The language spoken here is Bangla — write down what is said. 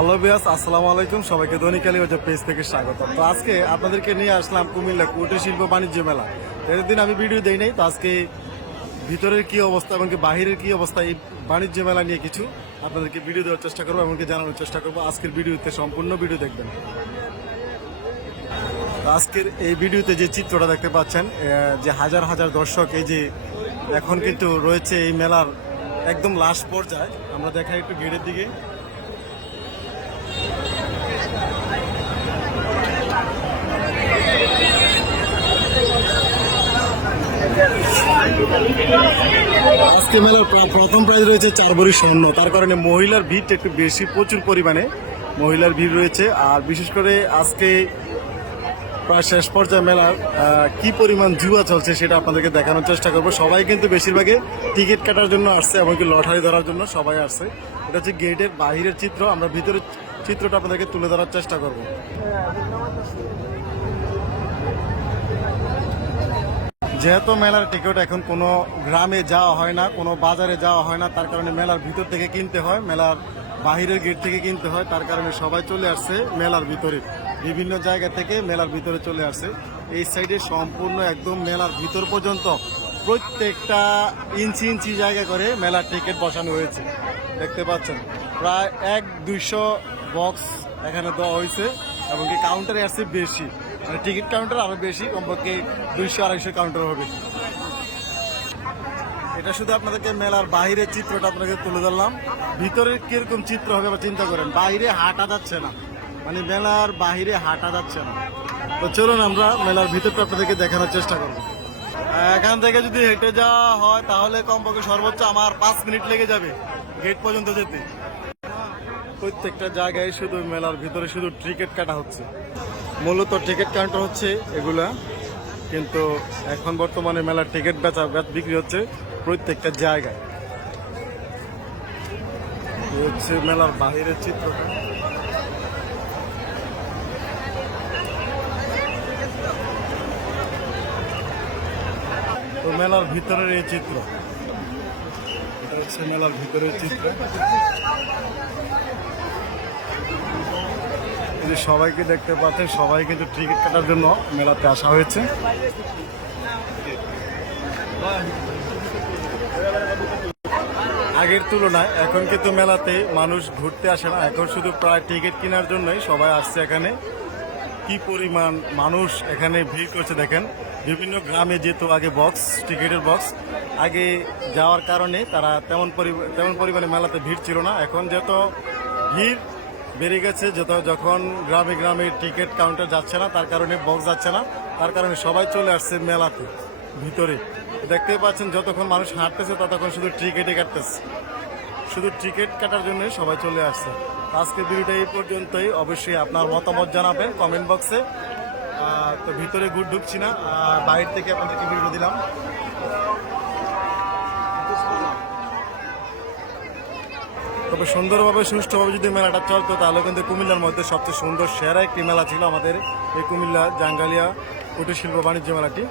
হ্যালো বিয়াস আসসালামু আলাইকুম। সবাইকে দৈনিক আলী ওজা পেজ থেকে স্বাগত। তো আজকে আপনাদেরকে নিয়ে আসলাম কুমিল্লা কুটির শিল্প বাণিজ্য মেলা। এর দিন আমি ভিডিও দেই নাই, তো আজকে ভিতরের কি অবস্থা এমনকি বাহিরের কি অবস্থা এই বাণিজ্য মেলা নিয়ে কিছু আপনাদেরকে ভিডিও দেওয়ার চেষ্টা করব এমনকি জানানোর চেষ্টা করব। আজকের ভিডিওতে সম্পূর্ণ ভিডিও দেখবেন। আজকের এই ভিডিওতে যে চিত্রটা দেখতে পাচ্ছেন যে হাজার হাজার দর্শক এই যে এখন কিন্তু রয়েছে এই মেলার একদম লাস্ট পর্যায়ে। আমরা দেখাই একটু গেটের দিকে। আজকে মেলার প্রা- প্রথম প্রাইজ রয়েছে চার ভরি স্বর্ণ। তার কারণে মহিলার ভিড় একটু বেশি প্রচুর পরিমাণে মহিলার ভিড় রয়েছে। আর বিশেষ করে আজকে প্রায় শেষ পর্যায়ে মেলার কি পরিমাণ জুয়া চলছে সেটা আপনাদেরকে দেখানোর চেষ্টা করব। সবাই কিন্তু বেশিরভাগে টিকিট কাটার জন্য আসছে এমনকি লটারি ধরার জন্য সবাই আসছে। এটা হচ্ছে গেটের বাহিরের চিত্র। আমরা ভিতরের চিত্রটা আপনাদেরকে তুলে ধরার চেষ্টা করব। যেহেতু মেলার টিকিট এখন কোনো গ্রামে যাওয়া হয় না, কোনো বাজারে যাওয়া হয় না, তার কারণে মেলার ভিতর থেকে কিনতে হয়, মেলার বাহিরের গেট থেকে কিনতে হয়, তার কারণে সবাই চলে আসছে মেলার ভিতরে। বিভিন্ন জায়গা থেকে মেলার ভিতরে চলে আসছে। এই সাইডে সম্পূর্ণ একদম মেলার ভিতর পর্যন্ত প্রত্যেকটা ইঞ্চি ইঞ্চি জায়গা করে মেলার টিকিট বসানো হয়েছে। দেখতে পাচ্ছেন, প্রায় এক দুইশো বক্স এখানে দেওয়া হয়েছে এবং কি কাউন্টারে আসছে বেশি। মানে টিকিট কাউন্টার আরও বেশি, কমপক্ষে দুইশো, আড়াইশো কাউন্টার হবে। এটা শুধু আপনাদেরকে মেলার বাইরের চিত্রটা আপনাকে তুলে ধরলাম। ভিতরে কীরকম চিত্র হবে বা চিন্তা করেন। বাইরে হাঁটা যাচ্ছে না। মানে মেলার বাইরে হাঁটা যাচ্ছে না। তো চলুন আমরা মেলার ভিতরটা আপনাদেরকে দেখানোর চেষ্টা করব। এখান থেকে যদি হেঁটে যাওয়া হয়, তাহলে কমপক্ষে সর্বোচ্চ আমার পাঁচ মিনিট লেগে যাবে গেট পর্যন্ত যেতে। প্রত্যেকটা জায়গায় শুধু মেলার ভিতরে শুধু টিকিট কাটা হচ্ছে। মূলত টিকিট কাউন্টার হচ্ছে এগুলা। কিন্তু এখন বর্তমানে মেলার টিকিট বেচা বিক্রি হচ্ছে প্রত্যেকটা জায়গায়। হচ্ছে মেলার বাহিরের চিত্রটা তো মেলার ভিতরের এই চিত্র। এটা হচ্ছে মেলার ভিতরের চিত্র। যে সবাইকে দেখতে পাচ্ছেন সবাই কিন্তু টিকিট কাটার জন্য মেলাতে আসা হয়েছে। আগের তুলনায় এখন কিন্তু মেলাতে মানুষ ঘুরতে আসে না। এখন শুধু প্রায় টিকিট কেনার জন্যই সবাই আসছে এখানে। কি পরিমাণ মানুষ এখানে ভিড় করছে দেখেন। বিভিন্ন গ্রামে যেত আগে বক্স টিকিটের বক্স আগে যাওয়ার কারণে তারা তেমন তেমন পরিমাণে মেলাতে ভিড় ছিল না। এখন যত ভিড় বেড়ে গেছে, যত যখন গ্রামে গ্রামে টিকিট কাউন্টার যাচ্ছে না, তার কারণে বক্স যাচ্ছে না, তার কারণে সবাই চলে আসছে মেলাতে, ভিতরে। দেখতে পাচ্ছেন, যতক্ষণ মানুষ হাঁটতেছে, ততক্ষণ শুধু টিকিটে কাটতেছে। শুধু টিকিট কাটার জন্য সবাই চলে আসছে। আজকে ভিডিওটা এই পর্যন্তই। অবশ্যই আপনার মতামত জানাবেন কমেন্ট বক্সে তো ভিতরে গুড় ঢুকছি না, আর বাইরে থেকে আপনাদেরকে ভিডিও দিলাম। তবে সুন্দরভাবে, সুষ্ঠুভাবে যদি মেলাটা চলতো, তাহলে কিন্তু কুমিল্লার মধ্যে সবচেয়ে সুন্দর, সেরা একটি মেলা ছিল আমাদের এই কুমিল্লা জাঙ্গালিয়া কুটির শিল্প বাণিজ্য মেলাটি।